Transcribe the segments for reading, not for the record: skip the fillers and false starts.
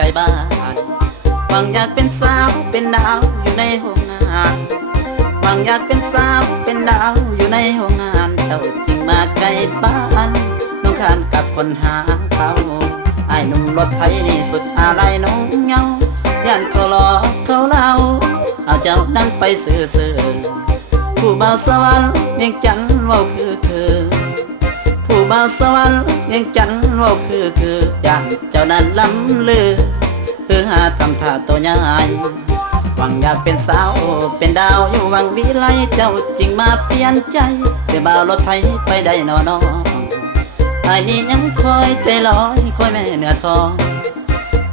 ไกลบ้านหวังอยากเป็นสาวเป็นดาวอยู่ในห้องงานหวังอยากเป็นสาวเป็นดาวอยู่ในห้องงานเจ้าจริงมาไกลบ้านน้องขานกับคนหาเขาไอ้หนุ่มรถไถนี่สุดอะไรน้องเงาย่านเขาหลอกเขาเล่าเอาเจ้านั้นไปซื้อผู้บ่าวสวรรค์เวียงจันทน์ว่าคือผู้บ่าวสวรรค์เวียงจันทน์ว่าคืออย่างเจ้านั้นล้ำลือหาทำท่าตัวใหญ่หวังอยากเป็นสาวเป็นดาวอยู่วังวิไลเจ้าจริงมาเปลี่ยนใจเดี๋ยวบ่าวรถไถไปได้นอนไอ้นี่ยังคอยใจลอยคอยแม่เนื้อทอง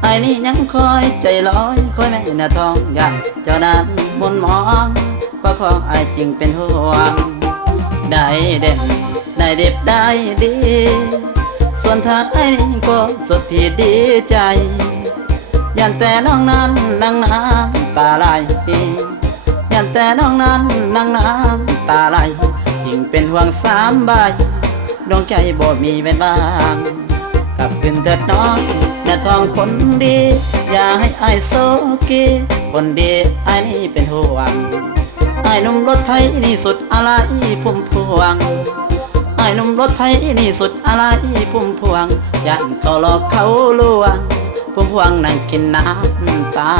ไอ้นี่ยังคอยใจลอยคอยแม่เนื้อทองอยากเจ้านั้นมนมองเพราะของไอ้จริงเป็นห่วงได้เด่นได้เด็บได้ดีส่วนทางไอ้นี่ก็สุดที่ดีใจยันแต่น้องนั้นนั่งน้ำตาไหลยันแต่น้องนั้นนั่งน้ำตาไหลจริงเป็นห่วง3 ใบดวงใจบ่มีแว่นบางกลับขึ้นเถิดน้องเนื้อทองคนดีอย่าให้อ้ายโซกีคนดีอ้ายนี่เป็นห่วงอ้ายหนุ่มรถไถนี่สุดอะไรพุ่มพวงอ้ายหนุ่มรถไถนี่สุดอะไรพุ่มพวงยันเขาหลอกเขาลวงพุ่มพวงนั่งกินน้ำตา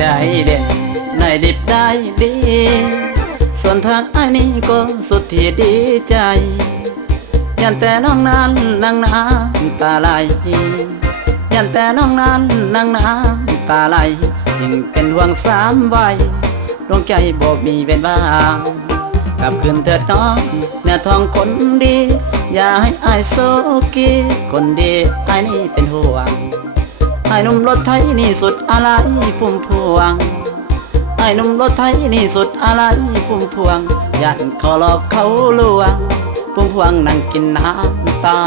ได้เด่นได้ดิบได้ดีส่วนทางอ้ายนี่ก็สุดที่ดีใจยันแต่น้องนั้นนั่งน้ำตาไหลยันแต่น้องนั้นนั่งน้ำตาไหลยิ่งเป็นห่วง3 ใบดวงใจบ่มีเป็นบ้างกลับคืนเถิดน้องเนื้อทองคนดีอย่าให้อ้ายโซกีคนดีอ้ายนี่เป็นห่วงไอ้หนุ่มรถไถนี่สุดอะไรพุ่มพวงไอ้หนุ่มรถไถนี่สุดอะไรพุ่มพวงยันเขาหลอกเขาลวงพุ่มพวงนั่งกินน้ำตา